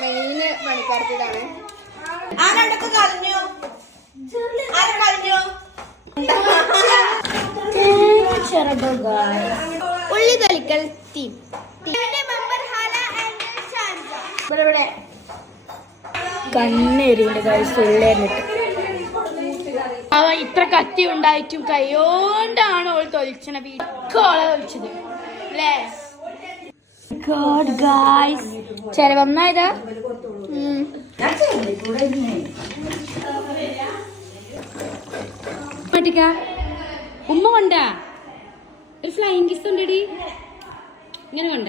Main പണിക്കാരത്തിലാണ്. ഉള്ളി തൊലിക്കൽ team കണ്ണെരിയുണ്ട് ഉള്ളേറിട്ട്. അവ ഇത്ര കത്തി ഉണ്ടായിട്ടും കൈയോണ്ടാണ് ഓൾ തൊലിച്ചണ വീട്ടോളെ തൊലിച്ചത് അല്ലേ? ചെലവന്നായതാ ഉമ്മ കൊണ്ടാ ഒരു ഫ്ലൈങ് കിസ് ഉണ്ടടി ഇങ്ങനെ കൊണ്ട